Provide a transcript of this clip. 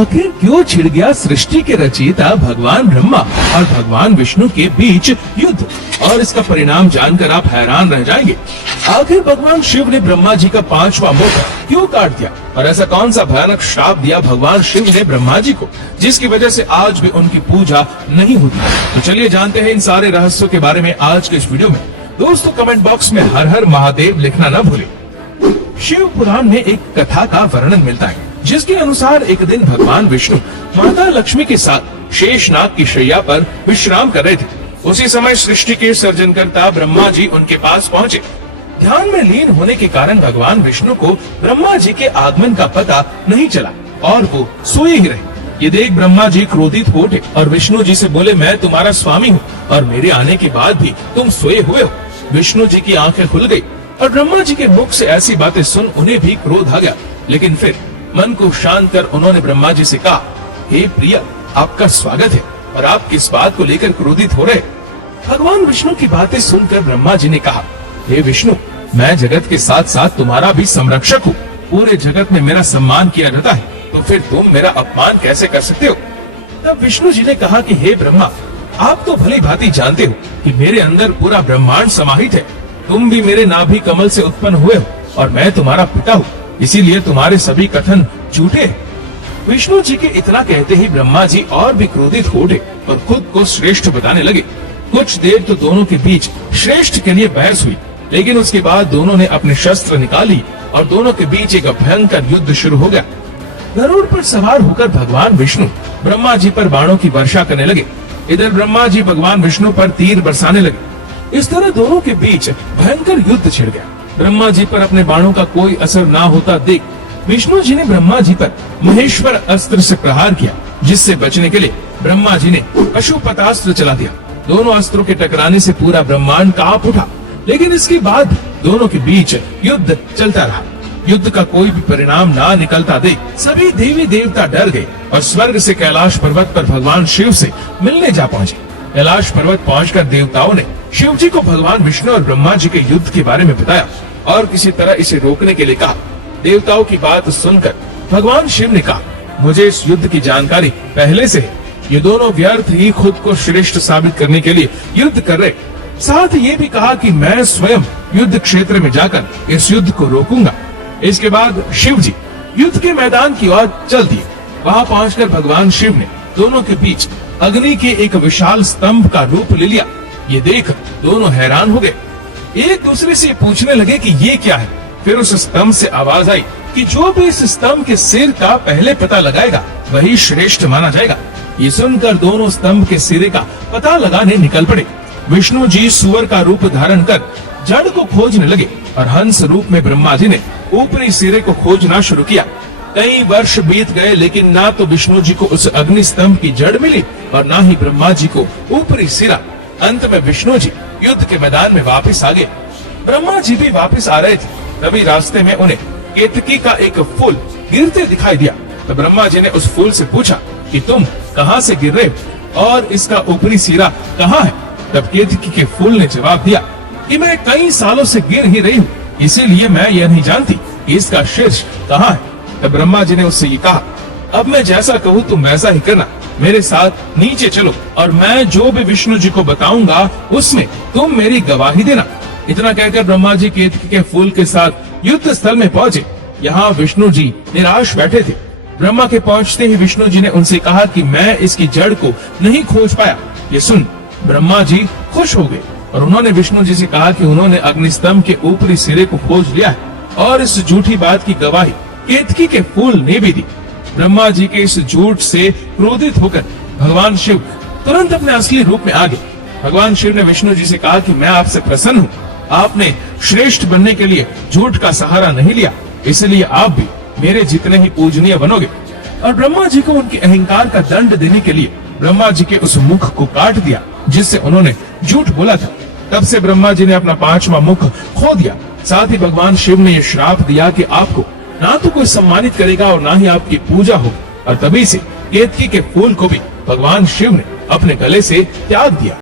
आखिर क्यों छिड़ गया सृष्टि के रचयिता भगवान ब्रह्मा और भगवान विष्णु के बीच युद्ध, और इसका परिणाम जानकर आप हैरान रह जाएंगे। आखिर भगवान शिव ने ब्रह्मा जी का 5वां मुख क्यों काट दिया, और ऐसा कौन सा भयानक श्राप दिया भगवान शिव ने ब्रह्मा जी को, जिसकी वजह से आज भी उनकी पूजा नहीं होती। तो चलिए जानते हैं इन सारे रहस्यों के बारे में आज के इस वीडियो में। दोस्तों कमेंट बॉक्स में हर हर महादेव लिखना न भूलें। शिव पुराण में एक कथा का वर्णन मिलता है, जिसके अनुसार एक दिन भगवान विष्णु माता लक्ष्मी के साथ शेषनाग की शैया पर विश्राम कर रहे थे। उसी समय सृष्टि के सृजनकर्ता ब्रह्मा जी उनके पास पहुँचे। ध्यान में लीन होने के कारण भगवान विष्णु को ब्रह्मा जी के आगमन का पता नहीं चला और वो सोए ही रहे। ये देख ब्रह्मा जी क्रोधित हो उठे और विष्णु जी से बोले, मैं तुम्हारा स्वामी हूँ और मेरे आने के बाद भी तुम सोए हुए हो। विष्णु जी की आंखें खुल गई और ब्रह्मा जी के मुख से ऐसी बातें सुन उन्हें भी क्रोध आ गया, लेकिन फिर मन को शांत कर उन्होंने ब्रह्मा जी से कहा, हे प्रिय, आपका स्वागत है और आप किस बात को लेकर क्रोधित हो रहे? भगवान विष्णु की बातें सुनकर ब्रह्मा जी ने कहा, हे विष्णु, मैं जगत के साथ साथ तुम्हारा भी संरक्षक हूँ। पूरे जगत में मेरा सम्मान किया जाता है, तो फिर तुम मेरा अपमान कैसे कर सकते हो? तब विष्णु जी ने कहा कि हे ब्रह्मा, आप तो भली भांति जानते हो कि मेरे अंदर पूरा ब्रह्मांड समाहित है। तुम भी मेरे नाभि कमल से उत्पन्न हुए हो और मैं तुम्हारा पिता हूँ, इसीलिए तुम्हारे सभी कथन झूठे हैं। विष्णु जी के इतना कहते ही ब्रह्मा जी और भी क्रोधित हो उठे और खुद को श्रेष्ठ बताने लगे। कुछ देर तो दोनों के बीच श्रेष्ठ के लिए बहस हुई, लेकिन उसके बाद दोनों ने अपने शस्त्र निकाली और दोनों के बीच एक भयंकर युद्ध शुरू हो गया। गरुड़ पर सवार होकर भगवान विष्णु ब्रह्मा जी पर बाणों की वर्षा करने लगे। इधर ब्रह्मा जी भगवान विष्णु पर तीर बरसाने लगे। इस तरह दोनों के बीच भयंकर युद्ध छिड़ गया। ब्रह्मा जी पर अपने बाणों का कोई असर ना होता देख विष्णु जी ने ब्रह्मा जी पर महेश्वर अस्त्र से प्रहार किया, जिससे बचने के लिए ब्रह्मा जी ने पशुपतास्त्र चला दिया। दोनों अस्त्रों के टकराने से पूरा ब्रह्मांड कांप उठा, लेकिन इसके बाद दोनों के बीच युद्ध चलता रहा। युद्ध का कोई भी परिणाम ना निकलता देख सभी देवी देवता डर गए और स्वर्ग से कैलाश पर्वत पर भगवान शिव से मिलने जा पहुँचे। कैलाश पर्वत पहुंचकर देवताओं ने शिव जी को भगवान विष्णु और ब्रह्मा जी के युद्ध के बारे में बताया और किसी तरह इसे रोकने के लिए कहा। देवताओं की बात सुनकर भगवान शिव ने कहा, मुझे इस युद्ध की जानकारी पहले से है। ये दोनों व्यर्थ ही खुद को श्रेष्ठ साबित करने के लिए युद्ध कर रहे। साथ ये भी कहा कि मैं स्वयं युद्ध क्षेत्र में जाकर इस युद्ध को रोकूंगा। इसके बाद शिव जी युद्ध के मैदान की ओर चल दिए। वहाँ पहुंचकर भगवान शिव ने दोनों के बीच अग्नि के एक विशाल स्तंभ का रूप ले लिया। ये देख दोनों हैरान हो गए, एक दूसरे से पूछने लगे कि ये क्या है। फिर उस स्तंभ से आवाज आई कि जो भी इस स्तंभ के सिर का पहले पता लगाएगा वही श्रेष्ठ माना जाएगा। ये सुनकर दोनों स्तंभ के सिरे का पता लगाने निकल पड़े। विष्णु जी सुअर का रूप धारण कर जड़ को खोजने लगे और हंस रूप में ब्रह्मा जी ने ऊपरी सिरे को खोजना शुरू किया। कई वर्ष बीत गए, लेकिन ना तो विष्णु जी को उस अग्नि स्तंभ की जड़ मिली और ना ही ब्रह्मा जी को ऊपरी सिरा। अंत में विष्णु जी युद्ध के मैदान में वापस आ गए। ब्रह्मा जी भी वापस आ रहे थे, तभी रास्ते में उन्हें केतकी का एक फूल गिरते दिखाई दिया। तो ब्रह्मा जी ने उस फूल से पूछा कि तुम कहाँ से गिर रहे हो और इसका ऊपरी सिरा कहाँ है? तब केतकी के फूल ने जवाब दिया कि मैं कई सालों से गिर ही रही हूँ, इसीलिए मैं यह नहीं जानती कि इसका शीर्ष कहाँ है। तब ब्रह्मा जी ने उससे ये कहा, अब मैं जैसा कहूँ तुम वैसा ही करना, मेरे साथ नीचे चलो और मैं जो भी विष्णु जी को बताऊंगा उसमें तुम मेरी गवाही देना। इतना कहकर ब्रह्मा जी केतकी के फूल के साथ युद्ध स्थल में पहुँचे। यहाँ विष्णु जी निराश बैठे थे। ब्रह्मा के पहुँचते ही विष्णु जी ने उनसे कहा कि मैं इसकी जड़ को नहीं खोज पाया। ये सुन ब्रह्मा जी खुश हो गए और उन्होंने विष्णु जी से कहा कि उन्होंने अग्निस्तंभ के ऊपरी सिरे को खोज लिया है और इस झूठी बात की गवाही केतकी के फूल ने भी दी। ब्रह्मा जी के इस झूठ से क्रोधित होकर भगवान शिव तुरंत अपने असली रूप में आ गए। भगवान शिव ने विष्णु जी से कहा कि मैं आपसे प्रसन्न हूँ, आपने श्रेष्ठ बनने के लिए झूठ का सहारा नहीं लिया, इसलिए आप भी मेरे जितने ही पूजनीय बनोगे। और ब्रह्मा जी को उनके अहंकार का दंड देने के लिए ब्रह्मा जी के उस मुख को काट दिया जिससे उन्होंने झूठ बोला था। तब से ब्रह्मा जी ने अपना 5वां मुख खो दिया। साथ ही भगवान शिव ने यह श्राप दिया कि आपको ना तो कोई सम्मानित करेगा और ना ही आपकी पूजा होगी। और तभी से केतकी के फूल को भी भगवान शिव ने अपने गले से त्याग दिया।